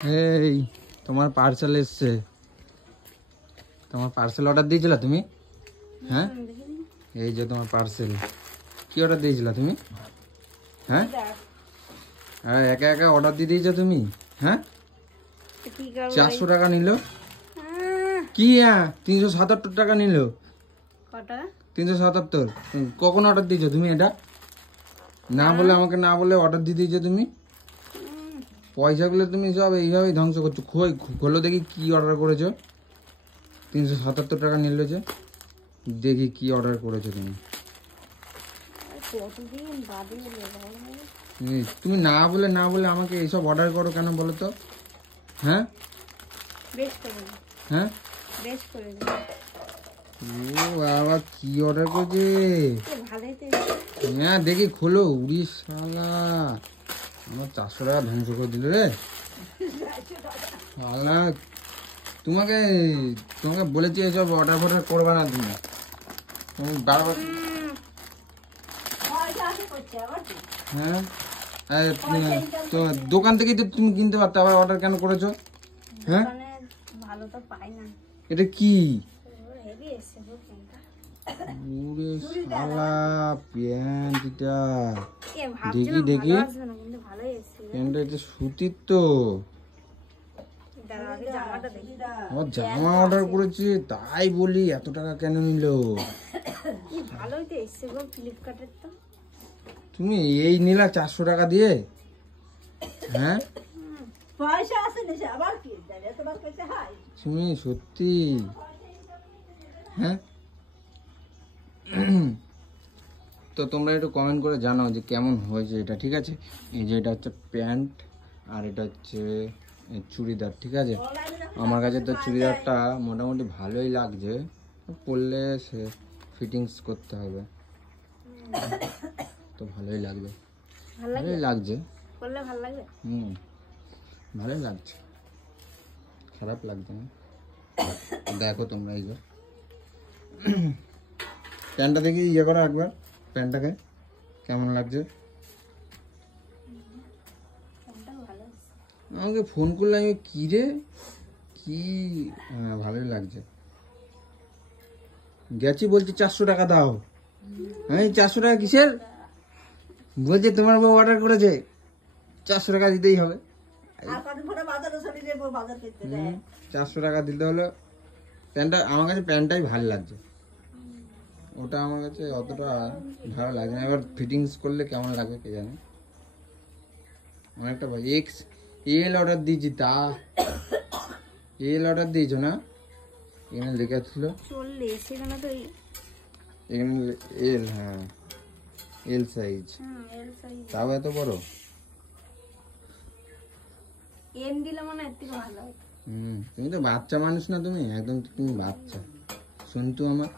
এই তোমার পার্সেল এসছে। তোমার পার্সেল অর্ডার দিয়েছিলা তুমি? হ্যাঁ, এই যে তোমার পার্সেল। কি অর্ডার দিয়েছিলা তুমি? হ্যাঁ, আর একা একা অর্ডার দিয়ে দিয়েছো তুমি? হ্যাঁ, 400 টাকা নিল। কি 377 টাকা নিল। 377। কখন অর্ডার দিয়েছো তুমি এটা? না বলে আমাকে না বলে অর্ডার দিয়ে দিয়েছো তুমি। পয়সাগুলো তুমি সব এইভাবেই ধ্বংস করছো। খোলো দেখি কি অর্ডার করেছো। 377 টাকা নিল যে। দেখি কি অর্ডার করেছো তুমি। তুমি না বলে আমাকে এইসব অর্ডার করো কেন বলো তো? হ্যাঁ হ্যাঁ, ও বাবা কি অর্ডার করছে। হ্যাঁ দেখি খোলো। উড়িষ্যালা আমার 400 টাকা ধ্বংস করে দিল রে। তোমাকে তোমাকে বলেছি এসব অর্ডার ফর্ডার করবা না তুমি। বারবার হ্যাঁ, তো দোকান থেকেই তো তুমি কিনতে পারতে, আবার অর্ডার কেন করেছো? হ্যাঁ, এটা কি? প্যান্ট এটা দেখি প্যান্টটা এটা সুতির তো। জামা অর্ডার করেছি তাই বলি এত টাকা কেন নিল? তুমি এই নিলা 400 টাকা দিয়ে? হ্যাঁ তুমি সত্যি? হ্যাঁ, তো তোমরা একটু কমেন্ট করে জানাও যে কেমন হয়েছে এটা। ঠিক আছে, এই যে এটা হচ্ছে প্যান্ট আর এটা হচ্ছে চুড়িদার। ঠিক আছে, আমার কাছে তো চুড়িদারটা মোটামুটি ভালোই লাগছে। পরলে সে ফিটিংস করতে হবে তো ভালোই লাগবে। ভালোই লাগছে, ভালোই লাগছে, খারাপ লাগছে না। দেখো তোমরা এই যে প্যান্টটা দেখি ইয়ে করো একবার। প্যান্টটাকে কেমন লাগছে? আমাকে ফোন করলে আমি কি রে কি? হ্যাঁ ভালোই লাগছে। গেছি বলছি 400 টাকা দাও। হ্যাঁ 400 টাকা কিসের? বলছে তোমার বউ অর্ডার করেছে, 400 টাকা দিতেই হবে। 400 টাকা দিতে হলো। প্যান্টটা আমার কাছে প্যান্টটাই ভালো লাগছে, ওটা আমার কাছে অতটা ভালো লাগে না। এবার ফিটিংস করলে কেমন লাগবে কে জানে। অনেকটা এল অর্ডার দিয়েছি। তা এল অর্ডার দিয়েছো না? এখানে লেখা ছিল এখানে এল। হ্যাঁ এল সাইজ, তাও এত বড়। তুমি তো বাচ্চা মানুষ না, তুমি একদম তুমি বাচ্চা। শুনতু আমার